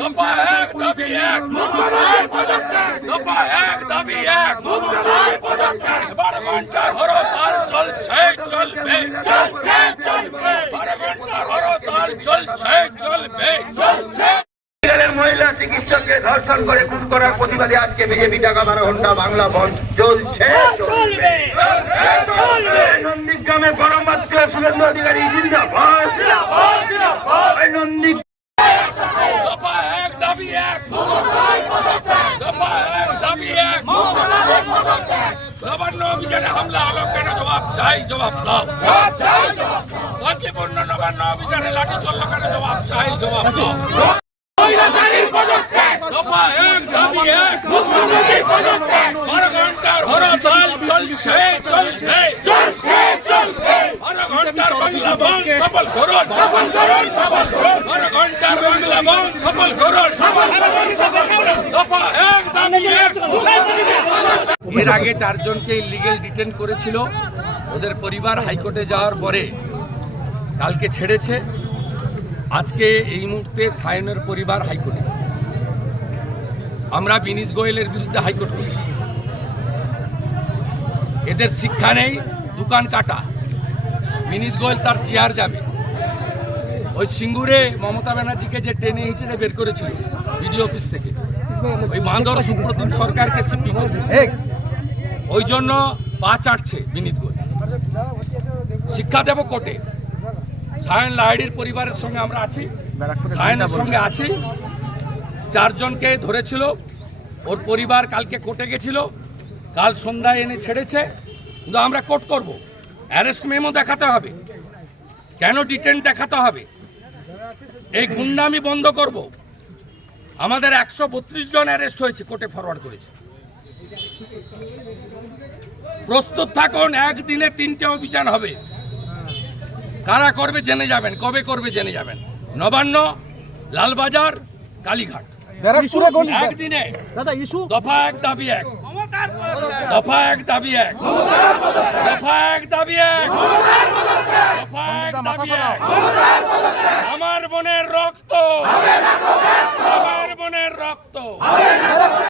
দফা এক দাবি এক, দফা এক দাবি এক, 12 ঘন্টা হরতাল চলছে চলবে, 12 ঘন্টা হরতাল চলছে চলবে। মহিলা চিকিৎসককে ধর্ষণ করে খুন করার প্রতিবাদে আজকে বিজেপি ঢাকা 12 ঘন্টা বাংলা বন্ধ চলছে। নন্দীগ্রামে গরম বাচ্চা শুভেন্দু অধিকারী জিন্দাবাদ। দফা এক দাবি এক, দফা এক দাবি এক, নবান্ন অভিযানে হামলা হলো কেন? জবাব চাই, জবাব দাও। শান্তিপূর্ণ নবান্ন অভিযানে লাঠি চললো কেন? জবাব চাই, জবাব দাও। দফা এক দাবি এক, 12 ঘন্টার হরতাল চলছে চলছে, 12 ঘন্টার বাংলা বন্ধ সফল করুন, 12 ঘন্টার বাংলা বন্ধ সফল করুন। দফা এক দাবি এক। এর আগে 4 জনকে ইলিগেল ডিটেন করেছিল, ওদের পরিবার হাইকোর্টে যাওয়ার পরে কালকে ছেড়েছে। আজকে এই মুহূর্তে সায়নের পরিবার হাইকোর্টে। আমরা বিনীত গোয়েলের বিরুদ্ধে হাইকোর্ট করি। এদের শিক্ষা নেই, দোকান কাটা। বিনীত গোয়েল তার চেয়ার যাবে। ওই সিঙ্গুরে মমতা ব্যানার্জিকে যে টেনে হিঁচড়ে বের করেছিল বিডি অফিস থেকে, ওই বাঁদর সুপ্রতিম সরকারকে সিপি করে, ওই জন্য পা চাটছে বিনীত গোয়েল। শিক্ষা দেব কোর্টে। সায়ন লাহিড়ির পরিবারের সঙ্গে আমরা আছি, সায়নের সঙ্গে আছি। 4 জনকে ধরেছিল, ওর পরিবার কালকে কোর্টে গেছিল, কাল সন্ধ্যায় এনে ছেড়েছে। কিন্তু আমরা কোর্ট করব, অ্যারেস্ট মেমো দেখাতে হবে, কেন ডিটেন দেখাতে হবে, এই গুন্ডামি বন্ধ করব। আমাদের 132 জন অ্যারেস্ট হয়েছে, কোর্টে ফরওয়ার্ড করেছে। প্রস্তুত থাকুন, একদিনে 3টে অভিযান হবে। কারা করবে জেনে যাবেন, কবে করবে জেনে যাবেন। নবান্ন, লালবাজার, কালীঘাট, একদিনে। দফা এক দাবি এক, দফা এক দাবি এক, দফা এক দাবি এক, দফা এক দাবি এক। আমার বোনের রক্ত, আমার বোনের রক্ত।